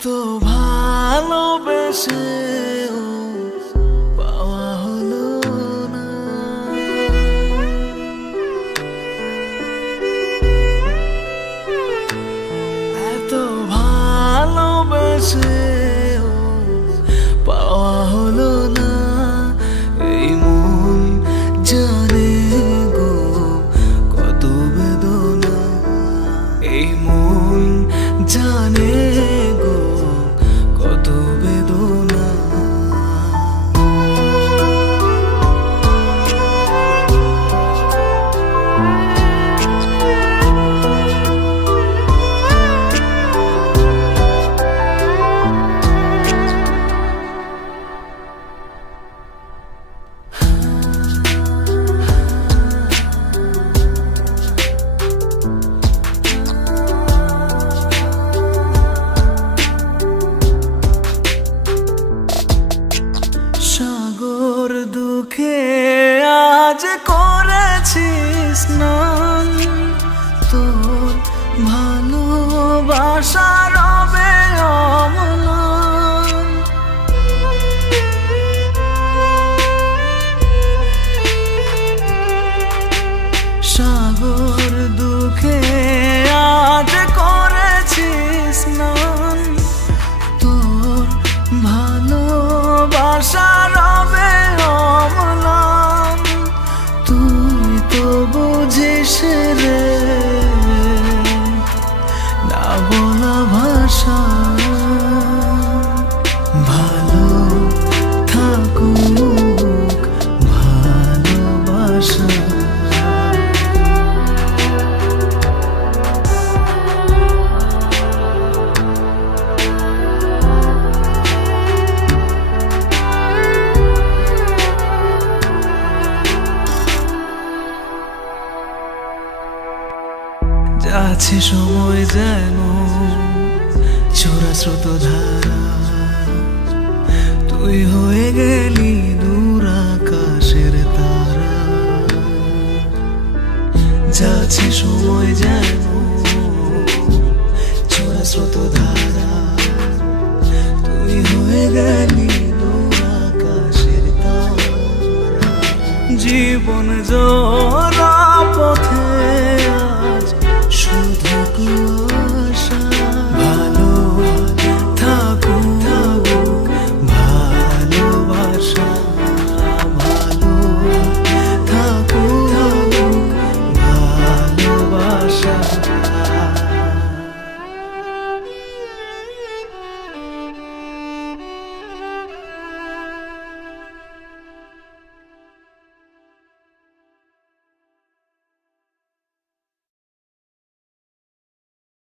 এত ভালোবেসে পাওয়া হলো না। এত ভালোবেসে পাওয়া হলো না। এই মন জানে গো কত বেদনা। এই মন জানে গো কত বেদনা। সাগর দুঃখে আজ করেছি স্নান, তোর ভালোবাসা রবে অম্লান। সাগর দুঃখে আজ করেছি স্নান, তোর ভালোবাসা রবে অম্লান। তুই তো বুঝিস রে না বলা ভাষা। ভালো থাকুক ভালোবাসা। যাচ্ছে সময় যেন ছোড়া স্রোত ধারা, তুই হয়ে গেলি দূর আকাশের তারা। যাচ্ছে সময় যেন ছোড়া স্রোত ধারা, তুই হয়ে গেলি দূর আকাশের তারা। জীবন জোর